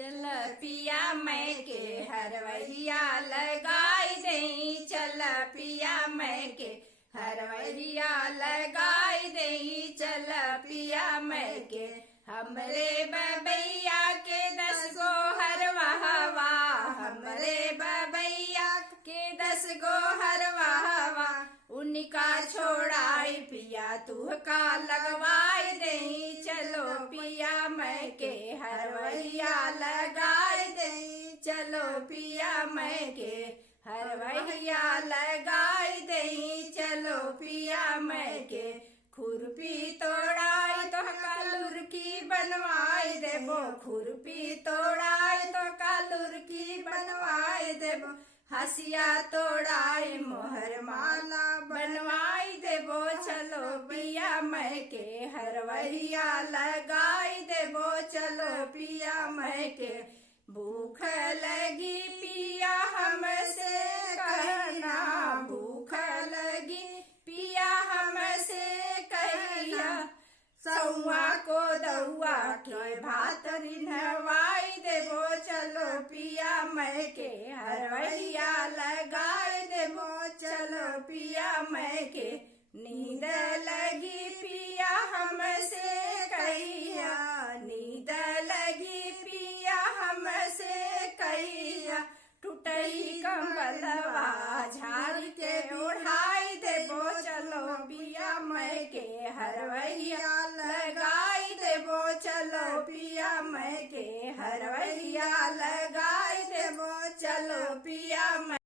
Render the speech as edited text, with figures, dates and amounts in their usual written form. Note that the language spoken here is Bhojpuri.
चल पिया मैं के हरवहिया लगाई दई, चल पिया मैं के हरवहिया लगाई दई, चल पिया मैं के हमरे बबैया के 10 गो हरवाहवा, हमरे बबैया के 10 गो हरवाहवा, उनका छोड़ाई पिया तुहका लगवाई दई, चलो पिया मैं के हरवहिया लगाई दई, चलो पिया मैं के हरवहिया लगाई दई, चलो पिया मैं के खुरपी तोड़ाई तो कालूर की बनवाई देबो, खुरपी तोड़ाई तो कालूर की बनवाई देबो, हसिया तोड़ाई मोहर माला बनवाई देबो, चलो पिया मैं के हरवहिया लगाई देबो, चलो पिया मैं के भूख लगी पिया हमसे कहना, भूख लगी पिया हमसे कहिया, सौआ को दौआ के भात रिन्हवाई देबो, चलो पिया मैं के हरवहिया लगाई देबो, चलो पिया मैं के नींद लगी पिया हमसे कहिया, नींद लगी पिया हमसे कहिया, टूटई कंबलवा झाड़ के ओढ़ाई देबो, चलो पिया मैं के हरवहिया लगाई देबो, चलो पिया मैं के हरवहिया लगाई देबो, चलो पिया मैं